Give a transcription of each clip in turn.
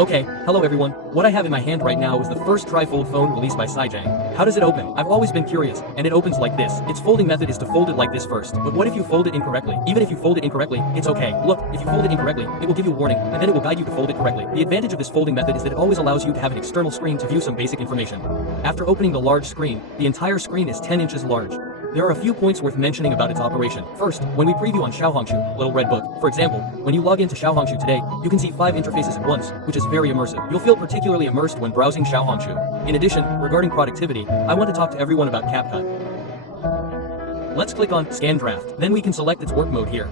Okay, hello everyone. What I have in my hand right now is the first tri-fold phone released by Saijang. How does it open? I've always been curious, and it opens like this. Its folding method is to fold it like this first. But what if you fold it incorrectly? Even if you fold it incorrectly, it's okay. Look, if you fold it incorrectly, it will give you a warning, and then it will guide you to fold it correctly. The advantage of this folding method is that it always allows you to have an external screen to view some basic information. After opening the large screen, the entire screen is 10 inches large. There are a few points worth mentioning about its operation. First, when we preview on Xiaohongshu, Little Red Book, for example, when you log into Xiaohongshu today, you can see 5 interfaces at once, which is very immersive. You'll feel particularly immersed when browsing Xiaohongshu. In addition, regarding productivity, I want to talk to everyone about CapCut. Let's click on Scan Draft. Then we can select its work mode here.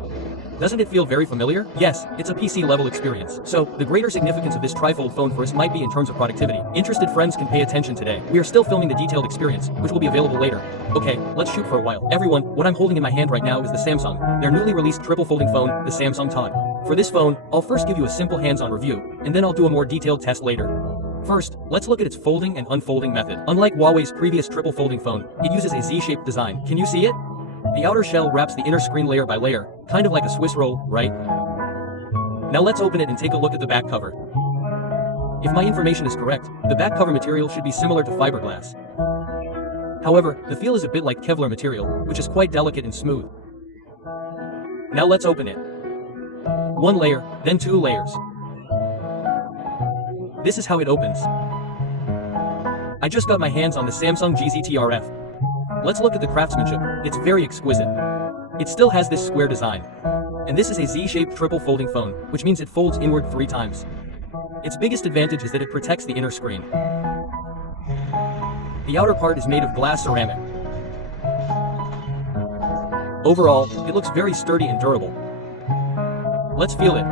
Doesn't it feel very familiar? Yes, it's a PC-level experience. So, the greater significance of this trifold phone for us might be in terms of productivity. Interested friends can pay attention today. We are still filming the detailed experience, which will be available later. Okay, let's shoot for a while. Everyone, what I'm holding in my hand right now is the Samsung, their newly released triple folding phone, the Samsung Tab. For this phone, I'll first give you a simple hands-on review, and then I'll do a more detailed test later. First, let's look at its folding and unfolding method. Unlike Huawei's previous triple folding phone, it uses a Z-shaped design. Can you see it? The outer shell wraps the inner screen layer by layer, kind of like a Swiss roll, right? Now let's open it and take a look at the back cover. If my information is correct, the back cover material should be similar to fiberglass. However, the feel is a bit like Kevlar material, which is quite delicate and smooth. Now let's open it. 1 layer, then 2 layers. This is how it opens. I just got my hands on the Samsung GZT-RF. Let's look at the craftsmanship. It's very exquisite. It still has this square design. And this is a Z-shaped triple folding phone, which means it folds inward 3 times. Its biggest advantage is that it protects the inner screen. The outer part is made of glass ceramic. Overall, it looks very sturdy and durable. Let's feel it.